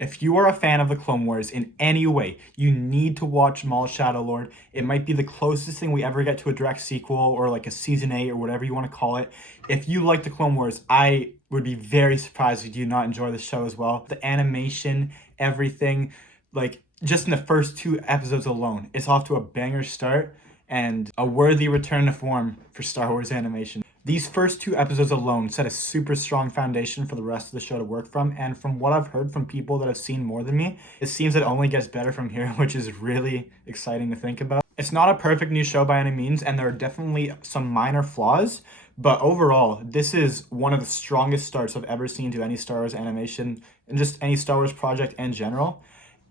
If you are a fan of the Clone Wars in any way, you need to watch Maul Shadow Lord. It might be the closest thing we ever get to a direct sequel or like a season 8 or whatever you want to call it. If you like the Clone Wars, I would be very surprised if you do not enjoy the show as well. The animation, everything, like just in the first 2 episodes alone, it's off to a banger start and a worthy return to form for Star Wars animation. These first 2 episodes alone set a super strong foundation for the rest of the show to work from, and from what I've heard from people that have seen more than me, it seems it only gets better from here, which is really exciting to think about. It's not a perfect new show by any means, and there are definitely some minor flaws, but overall, this is one of the strongest starts I've ever seen to any Star Wars animation, and just any Star Wars project in general.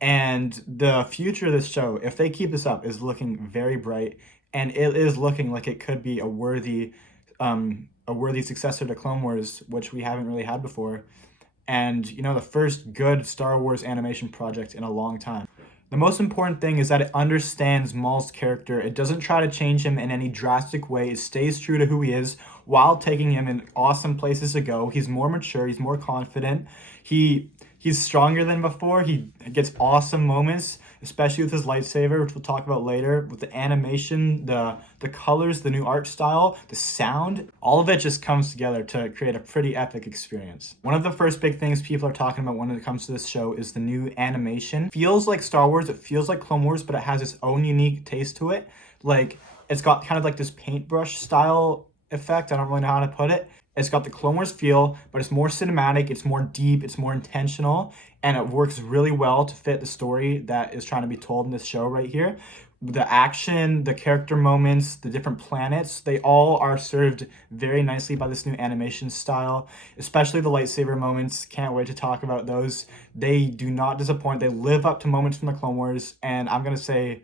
And the future of this show, if they keep this up, is looking very bright, and it is looking like it could be a worthy successor to Clone Wars, which we haven't really had before. And, the first good Star Wars animation project in a long time. The most important thing is that it understands Maul's character. It doesn't try to change him in any drastic way. It stays true to who he is while taking him in awesome places to go. He's more mature. He's more confident. He's stronger than before. He gets awesome moments, especially with his lightsaber, which we'll talk about later, with the animation, the colors, the new art style, the sound. All of it just comes together to create a pretty epic experience. One of the first big things people are talking about when it comes to this show is the new animation. It feels like Star Wars, it feels like Clone Wars, but it has its own unique taste to it. Like, it's got kind of like this paintbrush style effect. I don't really know how to put it. It's got the Clone Wars feel, but it's more cinematic, it's more deep, it's more intentional, and it works really well to fit the story that is trying to be told in this show right here. The action, the character moments, the different planets, they all are served very nicely by this new animation style, especially the lightsaber moments. Can't wait to talk about those. They do not disappoint. They live up to moments from the Clone Wars, and I'm going to say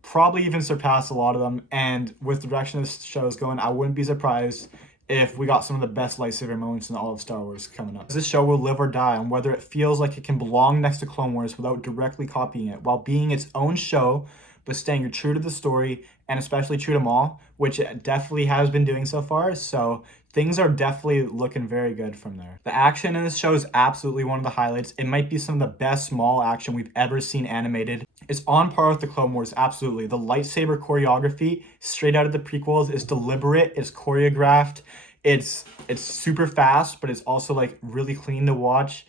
probably even surpass a lot of them. And with the direction this show is going, I wouldn't be surprised if we got some of the best lightsaber moments in all of Star Wars coming up. This show will live or die on whether it feels like it can belong next to Clone Wars without directly copying it, while being its own show, but staying true to the story, and especially true to Maul, which it definitely has been doing so far, so things are definitely looking very good from there. The action in this show is absolutely one of the highlights. It might be some of the best Maul action we've ever seen animated. It's on par with the Clone Wars, absolutely. The lightsaber choreography, straight out of the prequels, is deliberate, it's choreographed, it's super fast, but it's also like really clean to watch.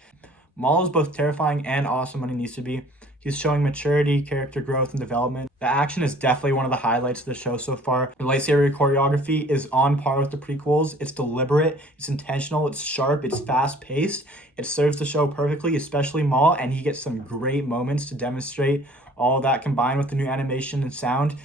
Maul is both terrifying and awesome when he needs to be. He's showing maturity, character growth, and development. The action is definitely one of the highlights of the show so far. The lightsaber choreography is on par with the prequels. It's deliberate, it's intentional, it's sharp, it's fast-paced. It serves the show perfectly, especially Maul, and he gets some great moments to demonstrate all of that combined with the new animation and sound.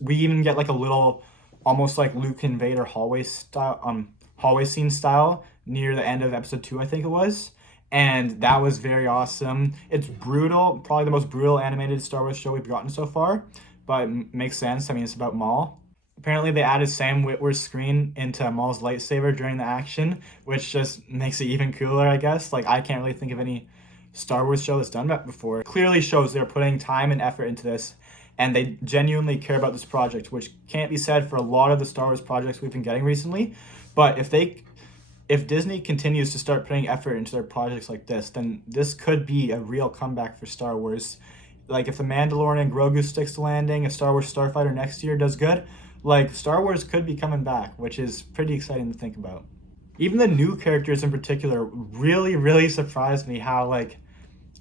We even get like a little, almost like Luke and Vader hallway scene style near the end of episode 2, I think it was. And that was very awesome. It's brutal, probably the most brutal animated Star Wars show we've gotten so far, but it makes sense. I mean, it's about Maul. Apparently, they added Sam Witwer's screen into Maul's lightsaber during the action, which just makes it even cooler, I guess. Like, I can't really think of any Star Wars show that's done that before. It clearly shows they're putting time and effort into this, and they genuinely care about this project, which can't be said for a lot of the Star Wars projects we've been getting recently. But if Disney continues to start putting effort into their projects like this, then this could be a real comeback for Star Wars. Like, if The Mandalorian and Grogu sticks to landing, if Star Wars Starfighter next year does good, like, Star Wars could be coming back, which is pretty exciting to think about. Even the new characters in particular really, really surprised me how, like,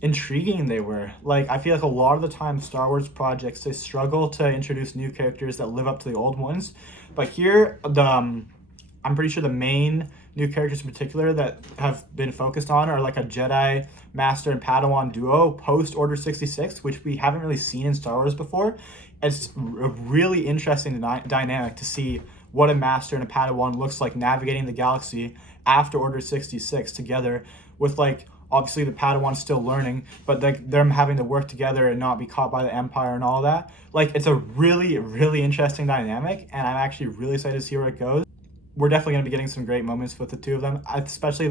intriguing they were. Like, I feel like a lot of the time Star Wars projects, they struggle to introduce new characters that live up to the old ones. But here, I'm pretty sure the main new characters in particular that have been focused on are like a Jedi Master and Padawan duo post Order 66, which we haven't really seen in Star Wars before. It's a really interesting dynamic to see what a Master and a Padawan looks like navigating the galaxy after Order 66 together, with like obviously the Padawan still learning, but like them having to work together and not be caught by the Empire and all that. Like, it's a really, really interesting dynamic, and I'm actually really excited to see where it goes. We're definitely going to be getting some great moments with the two of them, especially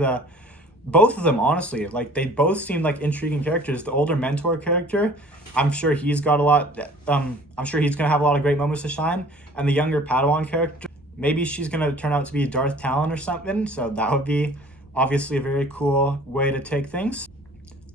both of them, honestly. Like, they both seem like intriguing characters. The older mentor character, I'm sure he's got a lot, I'm sure he's going to have a lot of great moments to shine. And the younger Padawan character, maybe she's going to turn out to be Darth Talon or something, so that would be obviously a very cool way to take things.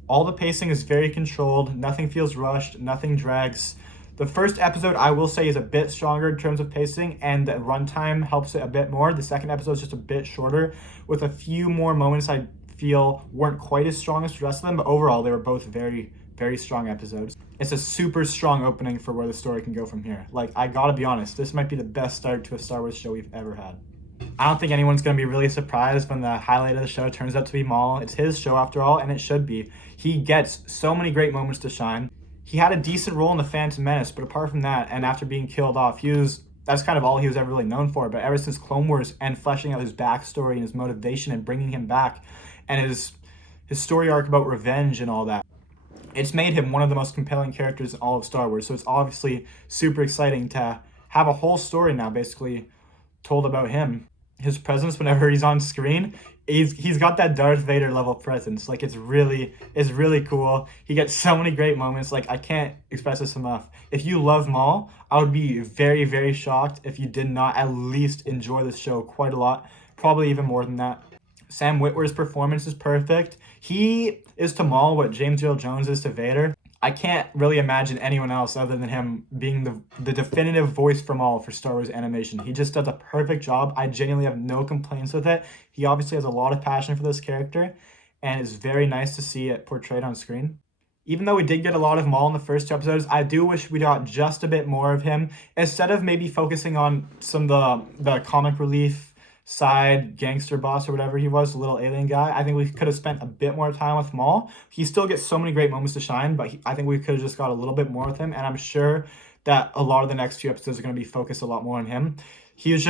All the pacing is very controlled, nothing feels rushed, nothing drags. The first episode, I will say, is a bit stronger in terms of pacing, and the runtime helps it a bit more. The second episode is just a bit shorter, with a few more moments I feel weren't quite as strong as the rest of them, but overall, they were both very, very strong episodes. It's a super strong opening for where the story can go from here. Like, I gotta be honest, this might be the best start to a Star Wars show we've ever had. I don't think anyone's going to be really surprised when the highlight of the show turns out to be Maul. It's his show after all, and it should be. He gets so many great moments to shine. He had a decent role in the Phantom Menace, but apart from that, and after being killed off, that's kind of all he was ever really known for. But ever since Clone Wars and fleshing out his backstory and his motivation and bringing him back, and his story arc about revenge and all that, it's made him one of the most compelling characters in all of Star Wars. So it's obviously super exciting to have a whole story now basically told about him. His presence whenever he's on screen, he's got that Darth Vader level presence. Like it's really cool. He gets so many great moments. Like I can't express this enough. If you love Maul, I would be very, very shocked if you did not at least enjoy this show quite a lot. Probably even more than that. Sam Witwer's performance is perfect. He is to Maul what James Earl Jones is to Vader. I can't really imagine anyone else other than him being the definitive voice for Maul for Star Wars animation. He just does a perfect job. I genuinely have no complaints with it. He obviously has a lot of passion for this character, and it's very nice to see it portrayed on screen. Even though we did get a lot of Maul in the first two episodes, I do wish we got just a bit more of him. Instead of maybe focusing on some of the comic relief side gangster boss or whatever he was, the little alien guy, I think we could have spent a bit more time with Maul. He still gets so many great moments to shine, but I think we could have just got a little bit more with him, and I'm sure that a lot of the next few episodes are going to be focused a lot more on him. He was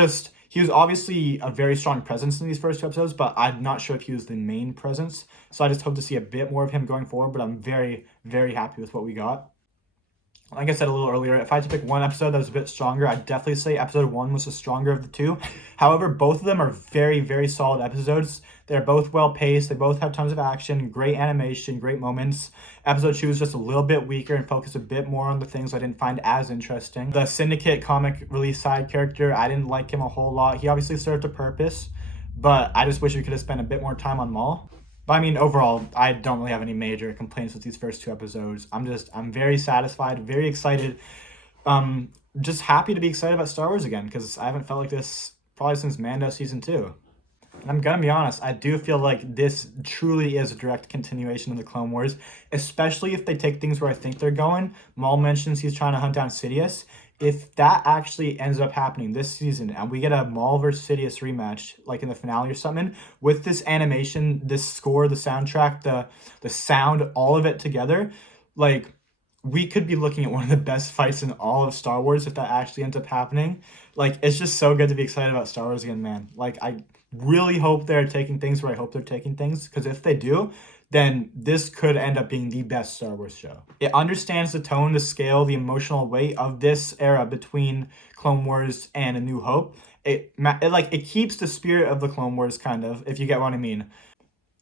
obviously a very strong presence in these first two episodes, but I'm not sure if he was the main presence. So I just hope to see a bit more of him going forward, but I'm very, very happy with what we got. Like I said a little earlier, if I had to pick one episode that was a bit stronger, I'd definitely say episode 1 was the stronger of the two. However, both of them are very, very solid episodes. They're both well-paced. They both have tons of action, great animation, great moments. Episode 2 is just a little bit weaker and focused a bit more on the things I didn't find as interesting. The Syndicate comic relief side character, I didn't like him a whole lot. He obviously served a purpose, but I just wish we could have spent a bit more time on Maul. But I mean, overall, I don't really have any major complaints with these first two episodes. I'm very satisfied, very excited. Just happy to be excited about Star Wars again, because I haven't felt like this probably since Mando Season 2. And I'm gonna be honest, I do feel like this truly is a direct continuation of the Clone Wars, especially if they take things where I think they're going. Maul mentions he's trying to hunt down Sidious. If that actually ends up happening this season and we get a Maul versus Sidious rematch, like in the finale or something, with this animation, this score, the soundtrack, the sound, all of it together, like we could be looking at one of the best fights in all of Star Wars if that actually ends up happening. Like it's just so good to be excited about Star Wars again, man. Like I really hope they're taking things where I hope they're taking things, because if they do, then this could end up being the best Star Wars show. It understands the tone, the scale, the emotional weight of this era between Clone Wars and A New Hope. It keeps the spirit of the Clone Wars, kind of, if you get what I mean.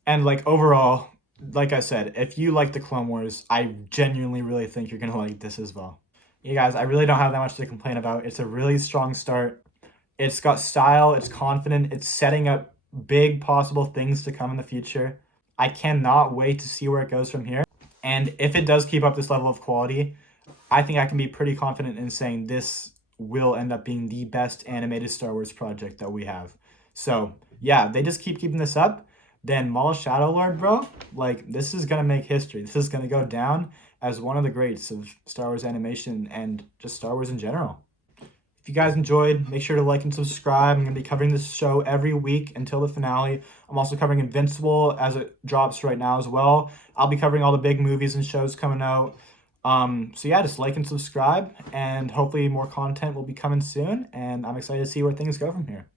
And like overall, like I said, if you like the Clone Wars, I genuinely really think you're gonna like this as well. You guys, I really don't have that much to complain about. It's a really strong start. It's got style, it's confident, it's setting up big possible things to come in the future. I cannot wait to see where it goes from here. And if it does keep up this level of quality, I think I can be pretty confident in saying this will end up being the best animated Star Wars project that we have. So, yeah, they just keeping this up, then Maul Shadow Lord, bro, like, this is going to make history. This is going to go down as one of the greats of Star Wars animation and just Star Wars in general. If you guys enjoyed, make sure to like and subscribe. I'm going to be covering this show every week until the finale. I'm also covering Invincible as it drops right now as well. I'll be covering all the big movies and shows coming out. So yeah, just like and subscribe, and hopefully more content will be coming soon, and I'm excited to see where things go from here.